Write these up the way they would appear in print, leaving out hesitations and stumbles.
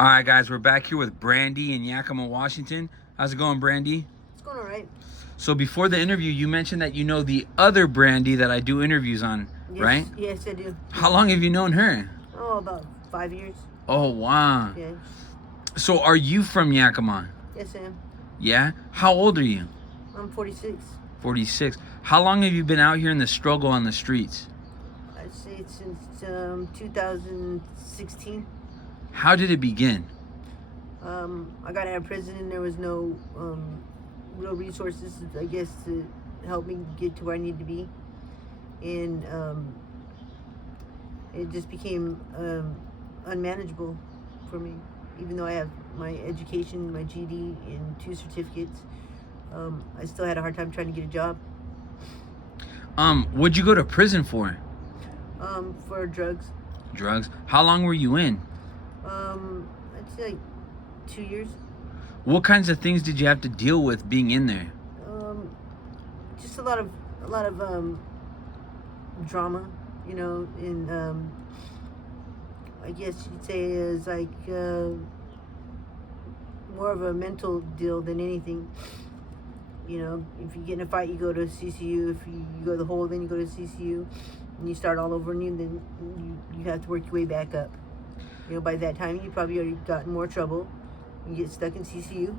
All right, guys, we're back here with Brandi in Yakima, Washington. How's it going, Brandi? It's going all right. So before the interview, you mentioned that you know the other Brandi that I do interviews on, Yes, right? Yes, I do. How long have you known her? Oh, about 5 years. Oh, wow. Yeah. So are you from Yakima? Yes, I am. Yeah? How old are you? I'm 46. 46. How long have you been out here in the struggle on the streets? I'd say it's since 2016. How did it begin? I got out of prison and there was no real resources, I guess, to help me get to where I need to be. And it just became unmanageable for me. Even though I have my education, my GED, and 2 certificates, I still had a hard time trying to get a job. What'd you go to prison for? For drugs. Drugs? How long were you in? I'd say like 2 years. What kinds of things did you have to deal with being in there? Just a lot of drama, and I guess you'd say is like more of a mental deal than anything. If you get in a fight, you go to CCU. If you go to the hole, then you go to CCU, and you start all over, and then you have to work your way back up. By that time, you probably already got in more trouble. You get stuck in CCU,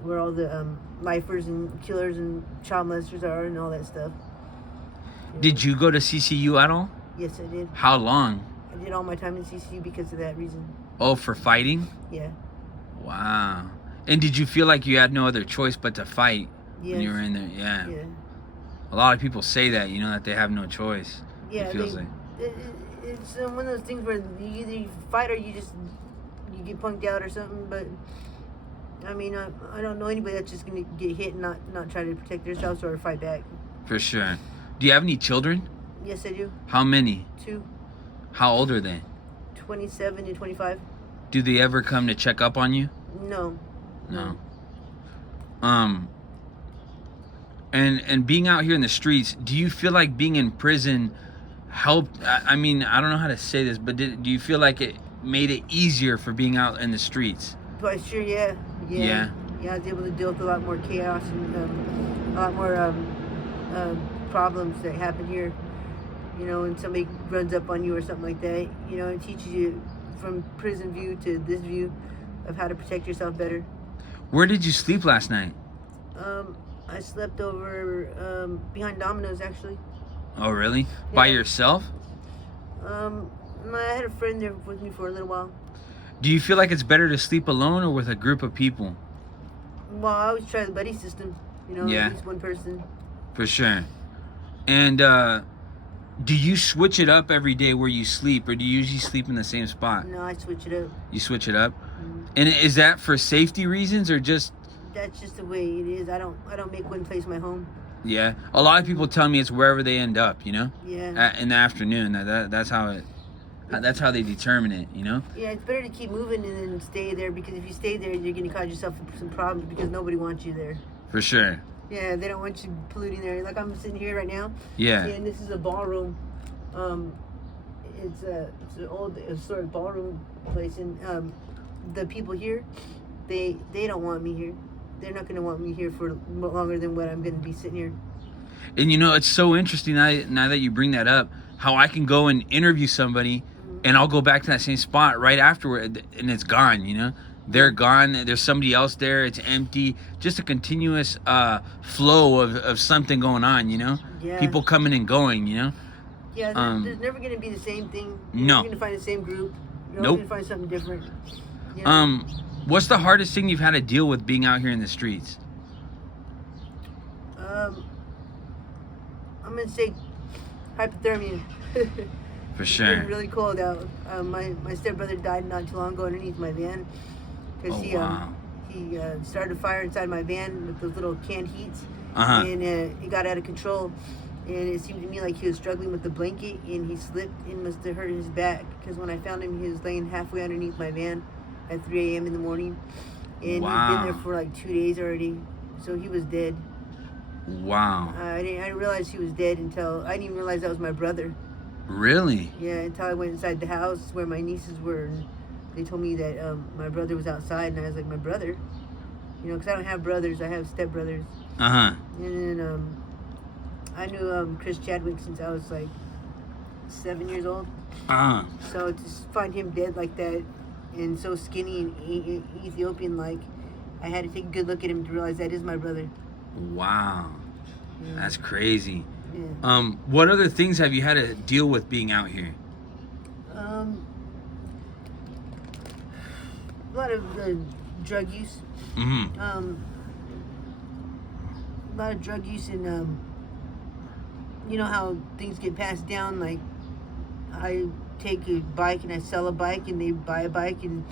where all the lifers and killers and child molesters are, and all that stuff. Did you go to CCU at all? Yes, I did. How long? I did all my time in CCU because of that reason. Oh, for fighting? Yeah. Wow. And did you feel like you had no other choice but to fight when you Yes. were in there? Yeah. Yeah. A lot of people say that, that they have no choice. Yeah. It feels like. It's one of those things where either you fight or you get punked out or something. But I mean, I don't know anybody that's just gonna get hit and not try to protect themselves or fight back. For sure. Do you have any children? Yes, I do. How many? 2. How old are they? 27 and 25. Do they ever come to check up on you? No. No. And being out here in the streets, do you feel like being in prison helped? I mean, I don't know how to say this, but do you feel like it made it easier for being out in the streets? But sure, yeah. Yeah, I was able to deal with a lot more chaos and a lot more problems that happen here. When somebody runs up on you or something like that, it teaches you from prison view to this view of how to protect yourself better. Where did you sleep last night? I slept over behind Domino's, actually. Oh, really? By yourself? I had a friend there with me for a little while. Do you feel like it's better to sleep alone or with a group of people? Well, I always try the buddy system. Yeah. At least one person. For sure. And do you switch it up every day where you sleep, or do you usually sleep in the same spot? No, I switch it up. You switch it up? And is that for safety reasons or just... That's just the way it is. I don't make one place my home. Yeah. A lot of people tell me it's wherever they end up, Yeah. in the afternoon. That's how they determine it, Yeah, it's better to keep moving and then stay there, because if you stay there, you're going to cause yourself some problems because nobody wants you there. For sure. Yeah, they don't want you polluting there. Like I'm sitting here right now. Yeah. And this is a ballroom. It's an old historic ballroom place, and the people here, they don't want me here. They're not going to want me here for longer than what I'm going to be sitting here. And it's so interesting now that you bring that up, how I can go and interview somebody, and I'll go back to that same spot right afterward, and it's gone. They're gone. There's somebody else there. It's empty. Just a continuous flow of something going on. Yeah. People coming and going. Yeah, there's never going to be the same thing. You're No. never going to find the same group. You're Nope. going to find something different. What's the hardest thing you've had to deal with being out here in the streets? I'm going to say hypothermia. For It's sure. been really cold out. My stepbrother died not too long ago underneath my van because Oh, he started a fire inside my van with those little canned heats, Uh-huh. and it got out of control. And it seemed to me like he was struggling with the blanket, and he slipped and must have hurt his back, because when I found him, he was laying halfway underneath my van at 3 a.m. in the morning, and Wow. he'd been there for like 2 days already, so he was dead. Wow. I didn't realize he was dead until I didn't even realize that was my brother. Really? Yeah, until I went inside the house where my nieces were. And they told me that my brother was outside, and I was like, my brother, you know, because I don't have brothers, I have stepbrothers. Uh-huh. And then I knew Chris Chadwick since I was like 7 years old. Uh-huh. So to find him dead like that and so skinny and Ethiopian like, I had to take a good look at him to realize that is my brother. Wow. Yeah. That's crazy. Yeah. What other things have you had to deal with being out here? A lot of drug use. Mm-hmm. A lot of drug use and you know how things get passed down, like I take a bike and I sell a bike and they buy a bike and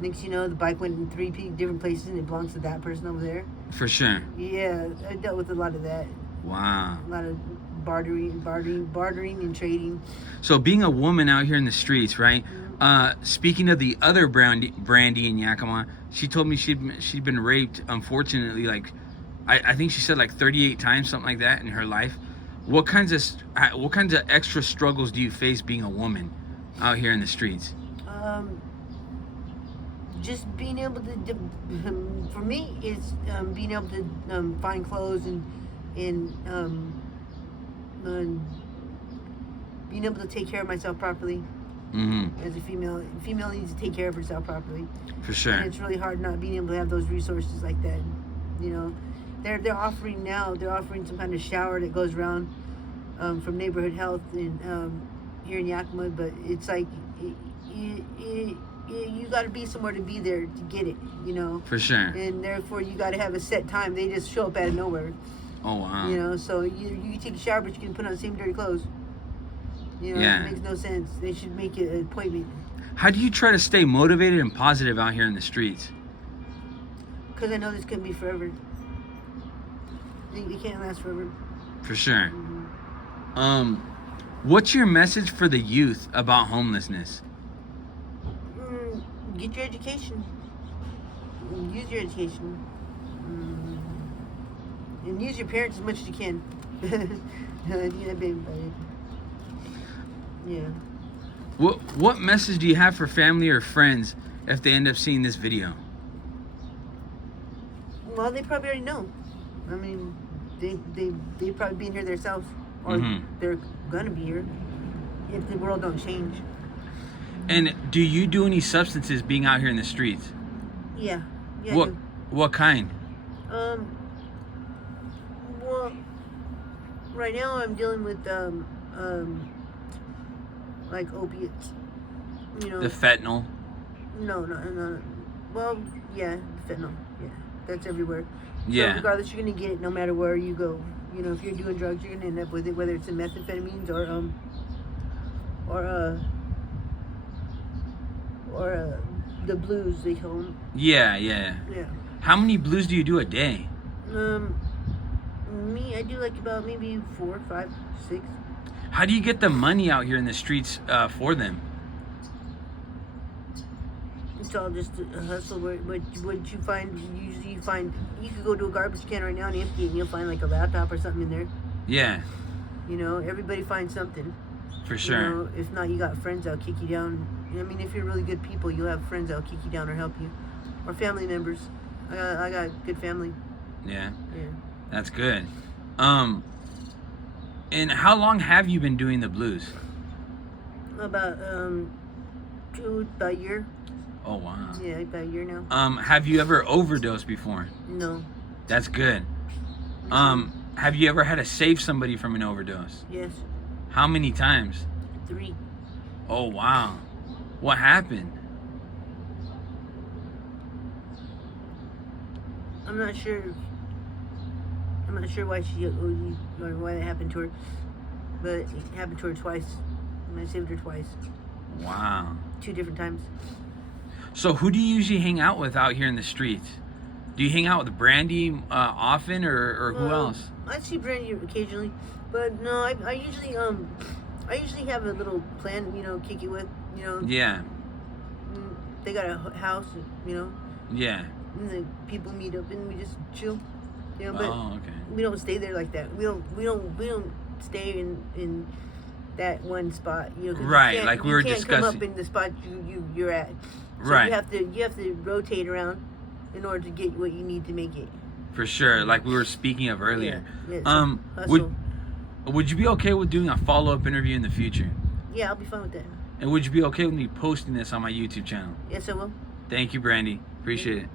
next you know the bike went in 3 different places and it belongs to that person over there. For sure. Yeah, I dealt with a lot of that. Wow. A lot of bartering and trading. So being a woman out here in the streets, right? Speaking of the other Brandi in Yakima, she told me she'd been raped, unfortunately, like I think she said like 38 times, something like that, in her life. What kinds of extra struggles do you face being a woman out here in the streets? Just being able to, for me, it's being able to find clothes and being able to take care of myself properly. Mm-hmm. As a female needs to take care of herself properly. For sure. And it's really hard not being able to have those resources like that. You know, they're offering some kind of shower that goes around from Neighborhood Health in here in Yakima, but it's like you got to be somewhere to be there to get it, you know. For sure. And therefore you got to have a set time. They just show up out of nowhere. Oh wow. You know, so you can take a shower, but you can put on the same dirty clothes. You know, yeah. It makes no sense. They should make it an appointment. How do you try to stay motivated and positive out here in the streets? Because I know this couldn't be forever. It can't last forever. For sure. Mm-hmm. What's your message for the youth about homelessness? Get your education. Use your education. And use your parents as much as you can. Yeah. What message do you have for family or friends if they end up seeing this video? Well, they probably already know. I mean, they probably been here themselves, or they're gonna be here if the world don't change. And do you do any substances being out here in the streets? Yeah. Yeah. What kind? Well, right now I'm dealing with like opiates. You know. The fentanyl. No. Well, yeah, fentanyl. Yeah, that's everywhere. Yeah. So regardless, you're gonna get it no matter where you go. You know, if you're doing drugs, you're gonna end up with it, whether it's in methamphetamines or the blues they call them. Yeah. Yeah. How many blues do you do a day? Me, I do like about maybe 4, 5, 6. How do you get the money out here in the streets for them? It's all just a hustle. What you find, usually you could go to a garbage can right now and empty it and you'll find like a laptop or something in there. Yeah. You know, everybody finds something. For sure. You know, if not, you got friends that'll kick you down. I mean, if you're really good people, you'll have friends that'll kick you down or help you. Or family members. I got good family. Yeah. Yeah. That's good. And how long have you been doing the blues? About a year. Oh wow. Yeah, about a year now. Have you ever overdosed before? No. That's good. Have you ever had to save somebody from an overdose? Yes. How many times? 3. Oh wow. What happened? I'm not sure why she OD'd or why that happened to her, but it happened to her twice. And I saved her twice. Wow. 2 different times. So who do you usually hang out with out here in the streets? Do you hang out with Brandi often, or who else? I see Brandi occasionally, but no, I usually have a little plan, you know, kick it with, you know. Yeah. They got a house, you know. Yeah. And the people meet up and we just chill, you know. But okay. we don't stay there like that. We don't stay in that one spot, you know. 'Cause right, like we were discussing. You can't come up in the spot you're at. So Right. you have to rotate around in order to get what you need to make it. For sure, like we were speaking of earlier. Yeah, so hustle. Would you be okay with doing a follow-up interview in the future? Yeah, I'll be fine with that. And would you be okay with me posting this on my YouTube channel? Yes, I will. Thank you, Brandi. Appreciate it.